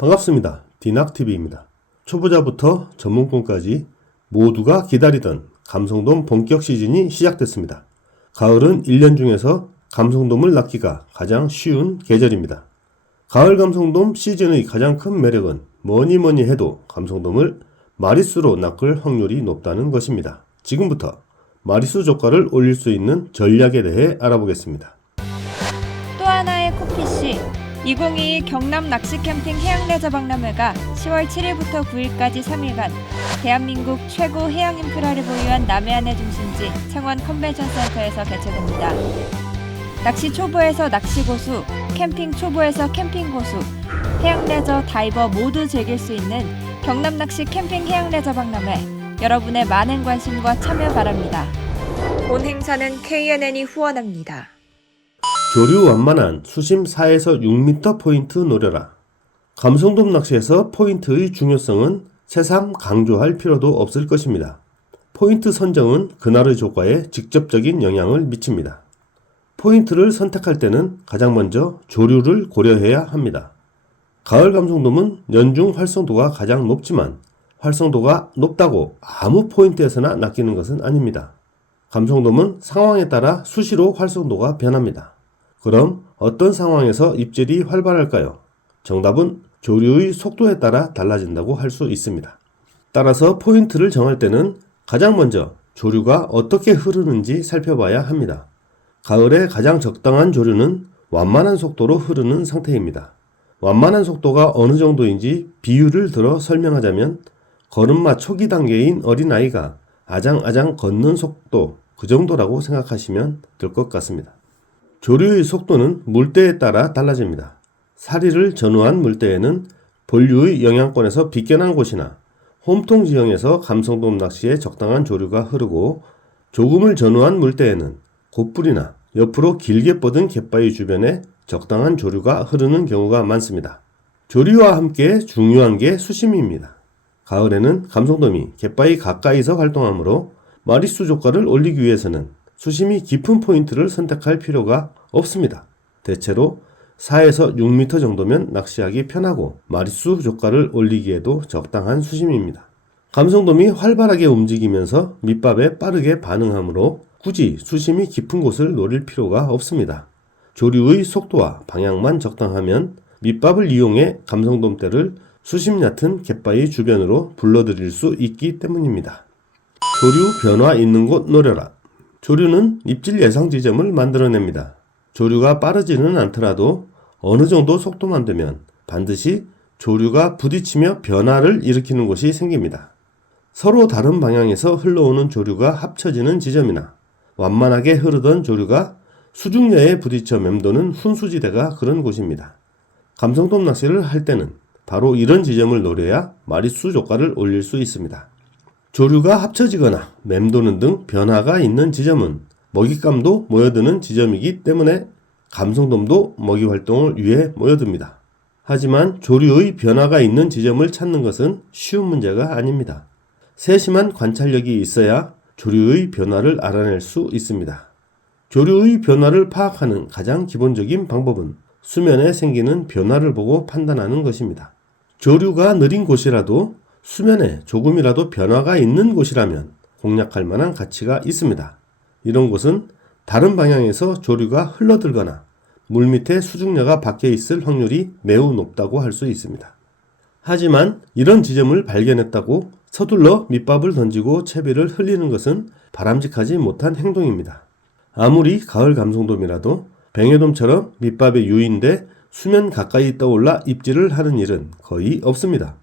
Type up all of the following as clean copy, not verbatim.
반갑습니다. 디낙TV입니다. 초보자부터 전문꾼까지 모두가 기다리던 감성돔 본격 시즌이 시작됐습니다. 가을은 1년 중에서 감성돔을 낚기가 가장 쉬운 계절입니다. 가을 감성돔 시즌의 가장 큰 매력은 뭐니 해도 감성돔을 마리수로 낚을 확률이 높다는 것입니다. 지금부터 마리수 조가를 올릴 수 있는 전략에 대해 알아보겠습니다. 또 하나의 코피쉬 2022 경남 낚시 캠핑 해양레저 박람회가 10월 7일부터 9일까지 3일간 대한민국 최고 해양 인프라를 보유한 남해안의 중심지 창원 컨벤션센터에서 개최됩니다. 낚시 초보에서 낚시 고수, 캠핑 초보에서 캠핑 고수, 해양레저 다이버 모두 즐길 수 있는 경남 낚시 캠핑 해양레저 박람회, 여러분의 많은 관심과 참여 바랍니다. 본 행사는 KNN이 후원합니다. 조류 완만한 수심 4에서 6m 포인트 노려라. 감성돔 낚시에서 포인트의 중요성은 새삼 강조할 필요도 없을 것입니다. 포인트 선정은 그날의 조과에 직접적인 영향을 미칩니다. 포인트를 선택할 때는 가장 먼저 조류를 고려해야 합니다. 가을 감성돔은 연중 활성도가 가장 높지만 활성도가 높다고 아무 포인트에서나 낚이는 것은 아닙니다. 감성돔은 상황에 따라 수시로 활성도가 변합니다. 그럼 어떤 상황에서 입질이 활발할까요? 정답은 조류의 속도에 따라 달라진다고 할 수 있습니다. 따라서 포인트를 정할 때는 가장 먼저 조류가 어떻게 흐르는지 살펴봐야 합니다. 가을에 가장 적당한 조류는 완만한 속도로 흐르는 상태입니다. 완만한 속도가 어느 정도인지 비유를 들어 설명하자면 걸음마 초기 단계인 어린아이가 아장아장 걷는 속도 그 정도라고 생각하시면 될 것 같습니다. 조류의 속도는 물때에 따라 달라집니다. 사리를 전후한 물때에는 본류의 영향권에서 비껴난 곳이나 홈통 지형에서 감성돔 낚시에 적당한 조류가 흐르고 조금을 전후한 물때에는 곧불이나 옆으로 길게 뻗은 갯바위 주변에 적당한 조류가 흐르는 경우가 많습니다. 조류와 함께 중요한 게 수심입니다. 가을에는 감성돔이 갯바위 가까이서 활동하므로 마리수 조가를 올리기 위해서는 수심이 깊은 포인트를 선택할 필요가 없습니다. 대체로 4에서 6m 정도면 낚시하기 편하고 마리수 조가를 올리기에도 적당한 수심입니다. 감성돔이 활발하게 움직이면서 밑밥에 빠르게 반응하므로 굳이 수심이 깊은 곳을 노릴 필요가 없습니다. 조류의 속도와 방향만 적당하면 밑밥을 이용해 감성돔떼를 수심 얕은 갯바위 주변으로 불러들일 수 있기 때문입니다. 조류 변화 있는 곳 노려라. 조류는 입질 예상 지점을 만들어냅니다. 조류가 빠르지는 않더라도 어느 정도 속도만 되면 반드시 조류가 부딪히며 변화를 일으키는 곳이 생깁니다. 서로 다른 방향에서 흘러오는 조류가 합쳐지는 지점이나 완만하게 흐르던 조류가 수중려에 부딪혀 맴도는 훈수지대가 그런 곳입니다. 감성돔 낚시를 할 때는 바로 이런 지점을 노려야 마리수 조가를 올릴 수 있습니다. 조류가 합쳐지거나 맴도는 등 변화가 있는 지점은 먹잇감도 모여드는 지점이기 때문에 감성돔도 먹이 활동을 위해 모여듭니다. 하지만 조류의 변화가 있는 지점을 찾는 것은 쉬운 문제가 아닙니다. 세심한 관찰력이 있어야 조류의 변화를 알아낼 수 있습니다. 조류의 변화를 파악하는 가장 기본적인 방법은 수면에 생기는 변화를 보고 판단하는 것입니다. 조류가 느린 곳이라도 수면에 조금이라도 변화가 있는 곳이라면 공략할 만한 가치가 있습니다. 이런 곳은 다른 방향에서 조류가 흘러들거나 물밑에 수중려가 박혀 있을 확률이 매우 높다고 할 수 있습니다. 하지만 이런 지점을 발견했다고 서둘러 밑밥을 던지고 채비를 흘리는 것은 바람직하지 못한 행동입니다. 아무리 가을 감성돔이라도 뱅에돔처럼 밑밥에 유인돼 수면 가까이 떠올라 입질을 하는 일은 거의 없습니다.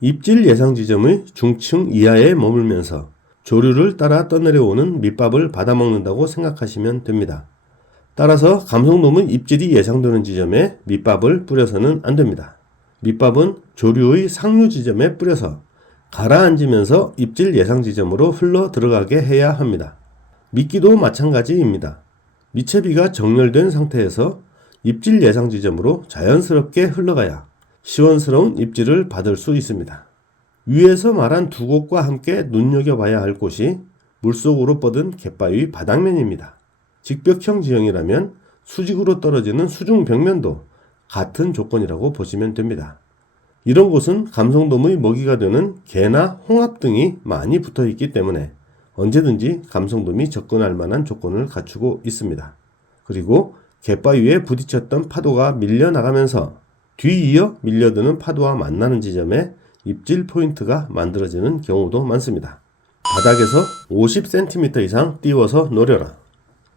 입질 예상 지점의 중층 이하에 머물면서 조류를 따라 떠내려오는 밑밥을 받아먹는다고 생각하시면 됩니다. 따라서 감성돔은 입질이 예상되는 지점에 밑밥을 뿌려서는 안 됩니다. 밑밥은 조류의 상류 지점에 뿌려서 가라앉으면서 입질 예상 지점으로 흘러 들어가게 해야 합니다. 미끼도 마찬가지입니다. 미채비가 정렬된 상태에서 입질 예상 지점으로 자연스럽게 흘러가야 시원스러운 입질을 받을 수 있습니다. 위에서 말한 두 곳과 함께 눈여겨봐야 할 곳이 물속으로 뻗은 갯바위 바닥면입니다. 직벽형 지형이라면 수직으로 떨어지는 수중 벽면도 같은 조건이라고 보시면 됩니다. 이런 곳은 감성돔의 먹이가 되는 개나 홍합 등이 많이 붙어 있기 때문에 언제든지 감성돔이 접근할 만한 조건을 갖추고 있습니다. 그리고 갯바위에 부딪혔던 파도가 밀려나가면서 뒤이어 밀려드는 파도와 만나는 지점에 입질 포인트가 만들어지는 경우도 많습니다. 바닥에서 50cm 이상 띄워서 노려라.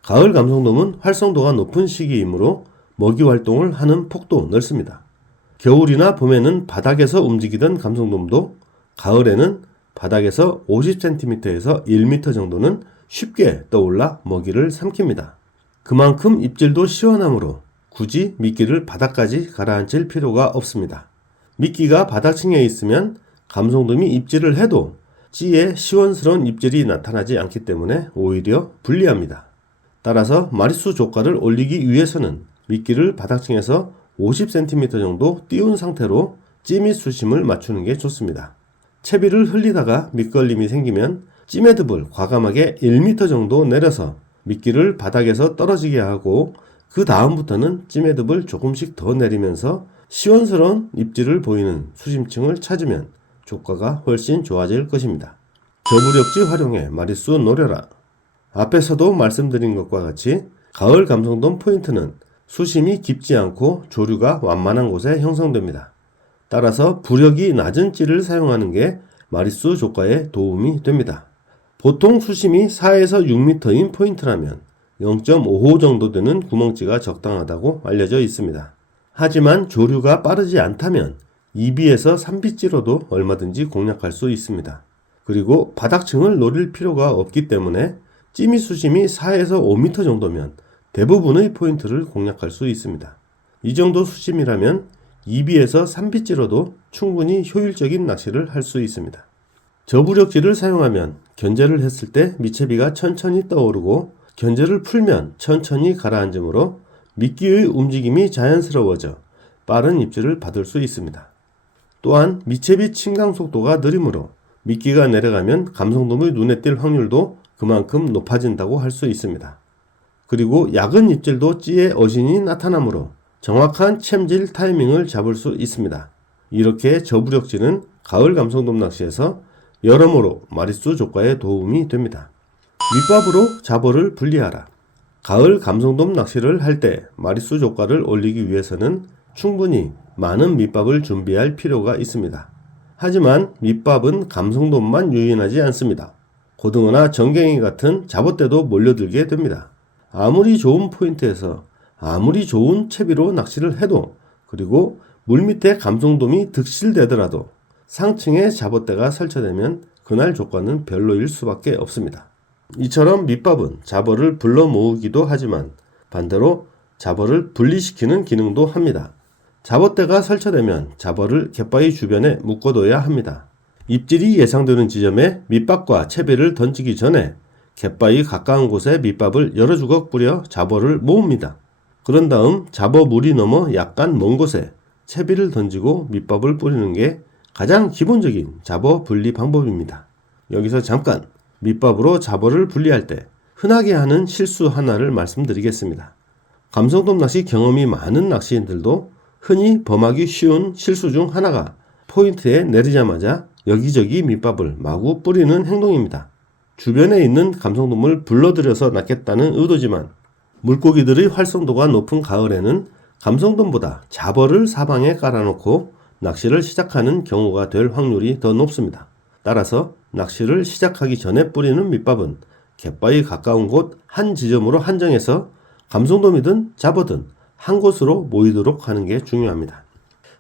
가을 감성돔은 활성도가 높은 시기이므로 먹이 활동을 하는 폭도 넓습니다. 겨울이나 봄에는 바닥에서 움직이던 감성돔도 가을에는 바닥에서 50cm에서 1m 정도는 쉽게 떠올라 먹이를 삼킵니다. 그만큼 입질도 시원하므로 굳이 미끼를 바닥까지 가라앉힐 필요가 없습니다. 미끼가 바닥층에 있으면 감성돔이 입질을 해도 찌에 시원스러운 입질이 나타나지 않기 때문에 오히려 불리합니다. 따라서 마리수 조가를 올리기 위해서는 미끼를 바닥층에서 50cm 정도 띄운 상태로 찌 및 수심을 맞추는 게 좋습니다. 채비를 흘리다가 밑걸림이 생기면 찌매듭을 과감하게 1m 정도 내려서 미끼를 바닥에서 떨어지게 하고 그 다음부터는 찌매듭을 조금씩 더 내리면서 시원스러운 입질을 보이는 수심층을 찾으면 조가가 훨씬 좋아질 것입니다. 저부력지 활용해 마리수 노려라. 앞에서도 말씀드린 것과 같이 가을 감성돔 포인트는 수심이 깊지 않고 조류가 완만한 곳에 형성됩니다. 따라서 부력이 낮은 찌를 사용하는 게 마리수 조가에 도움이 됩니다. 보통 수심이 4에서 6m인 포인트라면 0.5호 정도 되는 구멍찌가 적당하다고 알려져 있습니다. 하지만 조류가 빠르지 않다면 2비에서 3비찌로도 얼마든지 공략할 수 있습니다. 그리고 바닥층을 노릴 필요가 없기 때문에 찌미 수심이 4에서 5m 정도면 대부분의 포인트를 공략할 수 있습니다. 이 정도 수심이라면 2비에서 3비찌로도 충분히 효율적인 낚시를 할 수 있습니다. 저부력지를 사용하면 견제를 했을 때 미채비가 천천히 떠오르고 견제를 풀면 천천히 가라앉으므로 미끼의 움직임이 자연스러워져 빠른 입질을 받을 수 있습니다. 또한 미채비 침강 속도가 느리므로 미끼가 내려가면 감성돔의 눈에 띌 확률도 그만큼 높아진다고 할 수 있습니다. 그리고 약은 입질도 찌에 어신이 나타나므로 정확한 챔질 타이밍을 잡을 수 있습니다. 이렇게 저부력지는 가을 감성돔 낚시에서 여러모로 마리수 조가에 도움이 됩니다. 밑밥으로 잡어를 분리하라. 가을 감성돔 낚시를 할 때 마리수 조가를 올리기 위해서는 충분히 많은 밑밥을 준비할 필요가 있습니다. 하지만 밑밥은 감성돔만 유인하지 않습니다. 고등어나 정갱이 같은 잡어떼도 몰려들게 됩니다. 아무리 좋은 포인트에서 아무리 좋은 채비로 낚시를 해도 그리고 물밑에 감성돔이 득실되더라도 상층에 잡어떼가 설치되면 그날 조과는 별로일 수밖에 없습니다. 이처럼 밑밥은 잡어를 불러 모으기도 하지만 반대로 잡어를 분리시키는 기능도 합니다. 잡어떼가 설치되면 잡어를 갯바위 주변에 묶어둬야 합니다. 입질이 예상되는 지점에 밑밥과 채비를 던지기 전에 갯바위 가까운 곳에 밑밥을 여러 주걱 뿌려 잡어를 모읍니다. 그런 다음 잡어 물이 넘어 약간 먼 곳에 채비를 던지고 밑밥을 뿌리는 게 가장 기본적인 잡어 분리 방법입니다. 여기서 잠깐 밑밥으로 잡어를 분리할 때 흔하게 하는 실수 하나를 말씀드리겠습니다. 감성돔 낚시 경험이 많은 낚시인들도 흔히 범하기 쉬운 실수 중 하나가 포인트에 내리자마자 여기저기 밑밥을 마구 뿌리는 행동입니다. 주변에 있는 감성돔을 불러들여서 낚겠다는 의도지만 물고기들의 활성도가 높은 가을에는 감성돔보다 잡어를 사방에 깔아놓고 낚시를 시작하는 경우가 될 확률이 더 높습니다. 따라서 낚시를 시작하기 전에 뿌리는 밑밥은 갯바위 가까운 곳 한 지점으로 한정해서 감성돔이든 잡어든 한 곳으로 모이도록 하는 게 중요합니다.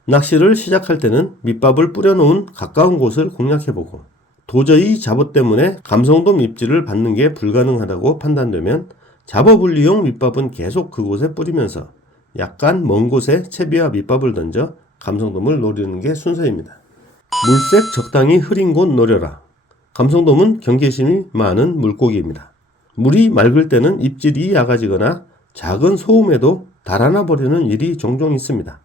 낚시를 시작할 때는 밑밥을 뿌려놓은 가까운 곳을 공략해보고 도저히 잡어 때문에 감성돔 입질을 받는 게 불가능하다고 판단되면 잡어 분리용 밑밥은 계속 그곳에 뿌리면서 약간 먼 곳에 채비와 밑밥을 던져 감성돔을 노리는 게 순서입니다. 물색 적당히 흐린 곳 노려라. 감성돔은 경계심이 많은 물고기입니다. 물이 맑을 때는 입질이 얕아지거나 작은 소음에도 달아나 버리는 일이 종종 있습니다.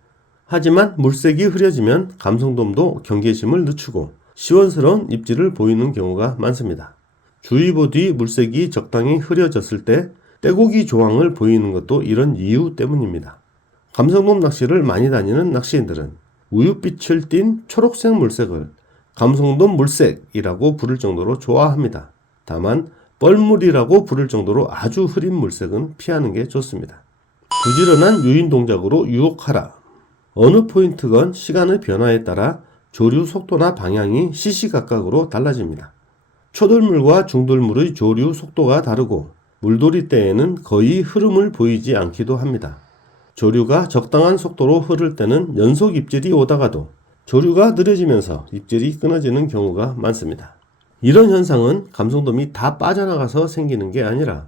하지만 물색이 흐려지면 감성돔도 경계심을 늦추고 시원스러운 입질을 보이는 경우가 많습니다. 주의보 뒤 물색이 적당히 흐려졌을 때 떼고기 조항을 보이는 것도 이런 이유 때문입니다. 감성돔 낚시를 많이 다니는 낚시인들은 우윳빛을 띤 초록색 물색을 감성돔 물색이라고 부를 정도로 좋아합니다. 다만 뻘물이라고 부를 정도로 아주 흐린 물색은 피하는 게 좋습니다. 부지런한 유인 동작으로 유혹하라. 어느 포인트건 시간의 변화에 따라 조류 속도나 방향이 시시각각으로 달라집니다. 초돌물과 중돌물의 조류 속도가 다르고 물돌이 때에는 거의 흐름을 보이지 않기도 합니다. 조류가 적당한 속도로 흐를 때는 연속 입질이 오다가도 조류가 느려지면서 입질이 끊어지는 경우가 많습니다. 이런 현상은 감성돔이 다 빠져나가서 생기는 게 아니라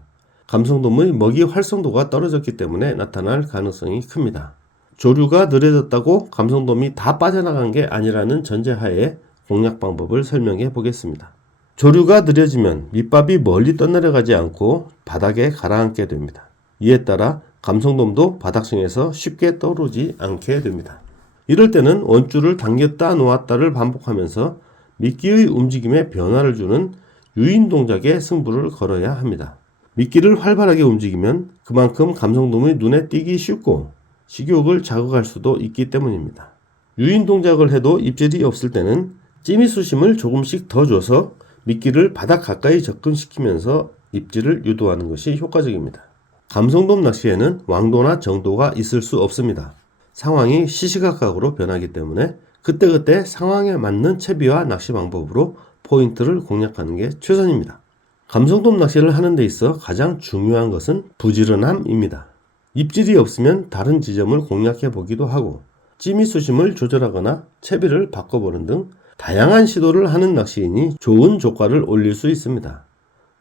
감성돔의 먹이 활성도가 떨어졌기 때문에 나타날 가능성이 큽니다. 조류가 느려졌다고 감성돔이 다 빠져나간 게 아니라는 전제하에 공략 방법을 설명해 보겠습니다. 조류가 느려지면 밑밥이 멀리 떠내려가지 않고 바닥에 가라앉게 됩니다. 이에 따라 감성돔도 바닥층에서 쉽게 떠오르지 않게 됩니다. 이럴 때는 원줄을 당겼다 놓았다를 반복하면서 미끼의 움직임에 변화를 주는 유인 동작에 승부를 걸어야 합니다. 미끼를 활발하게 움직이면 그만큼 감성돔의 눈에 띄기 쉽고 식욕을 자극할 수도 있기 때문입니다. 유인 동작을 해도 입질이 없을 때는 찌미 수심을 조금씩 더 줘서 미끼를 바닥 가까이 접근시키면서 입질을 유도하는 것이 효과적입니다. 감성돔 낚시에는 왕도나 정도가 있을 수 없습니다. 상황이 시시각각으로 변하기 때문에 그때그때 상황에 맞는 채비와 낚시 방법으로 포인트를 공략하는 게 최선입니다. 감성돔 낚시를 하는 데 있어 가장 중요한 것은 부지런함입니다. 입질이 없으면 다른 지점을 공략해 보기도 하고 찌미 수심을 조절하거나 채비를 바꿔보는 등 다양한 시도를 하는 낚시인이 좋은 조과를 올릴 수 있습니다.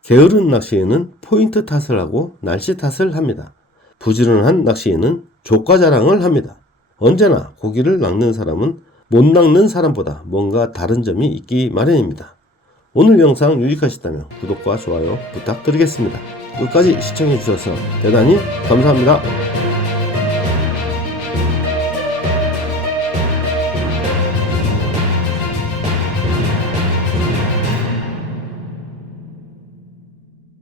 게으른 낚시인은 포인트 탓을 하고 날씨 탓을 합니다. 부지런한 낚시인은 조과 자랑을 합니다. 언제나 고기를 낚는 사람은 못 낚는 사람보다 뭔가 다른 점이 있기 마련입니다. 오늘 영상 유익하셨다면 구독과 좋아요 부탁드리겠습니다. 끝까지 시청해 주셔서 대단히 감사합니다.